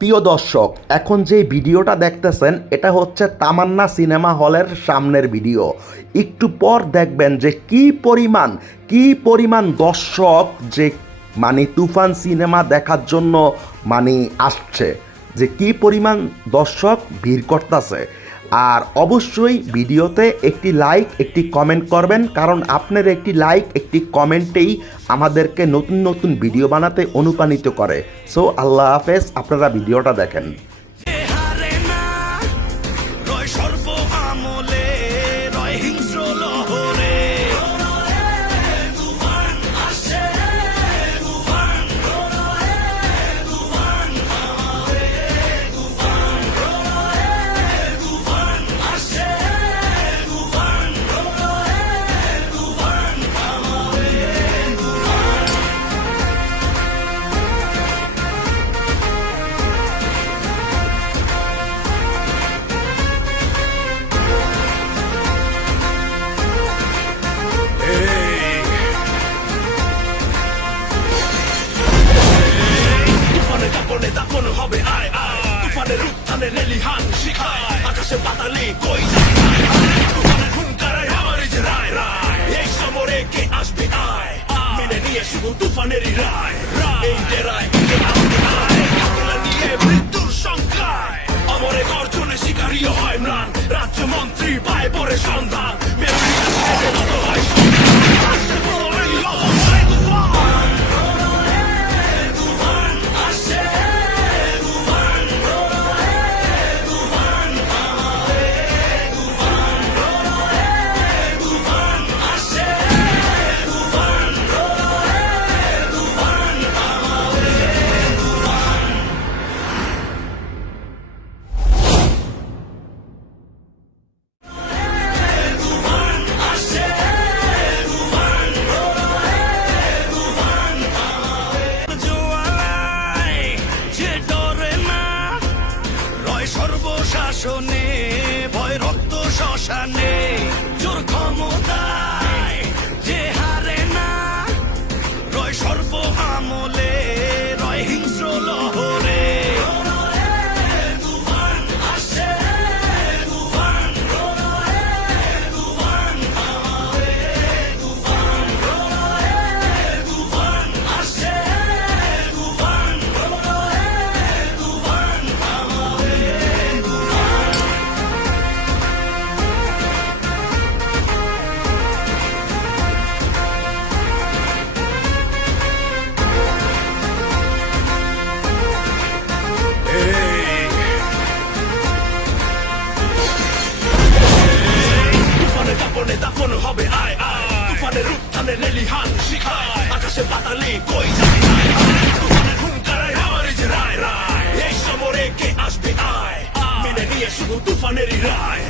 প্রিয় দর্শক, এখন যে ভিডিওটা দেখতেছেন, এটা হচ্ছে তামান্না সিনেমা হলের সামনের ভিডিও। একটু পর দেখবেন যে কি পরিমাণ কি পরিমাণ দর্শক যে মানে তুফান সিনেমা দেখার জন্য মানে আসছে, যে কি পরিমাণ দর্শক ভিড় করতেছে। আর অবশ্যই ভিডিওতে একটি লাইক একটি কমেন্ট করবেন, কারণ আপনার একটি লাইক একটি কমেন্টেই আমাদেরকে নতুন নতুন ভিডিও বানাতে অনুপ্রাণিত করে। সো আল্লাহ হাফেজ, আপনারা ভিডিওটা দেখেন। উত্থানে শিখায়, আকাশে পাতালে কই তুফানের আমার যে রায় রায়। এই সমরে কে আসবে আয়? মেনে নিয়ে শুধু তুফানেরই রায়। এই ডেরায় কে আসবে মৃত্যুর সংখ্যায়। অমরে গর্জনে শিকারীয় হয় ম্রাণ রাজ্য মন্ত্রী পায় পরে সন্ধান। নত হয় শ্মশানে জোর ক্ষমতায় যে হারে না রয় সর্ব আমলে তুফানের দাফন হবে, আয় আয়। তুফানের উত্থানে রেলিহান শিখায়। আকাশে পাতালে কই আয়। তুফানের হুঙ্কারে আমারই যে রায় রায়। এই সমরে কে আসবে, আয়? মেনে নিয়ে শুধু তুফানেরই রায়।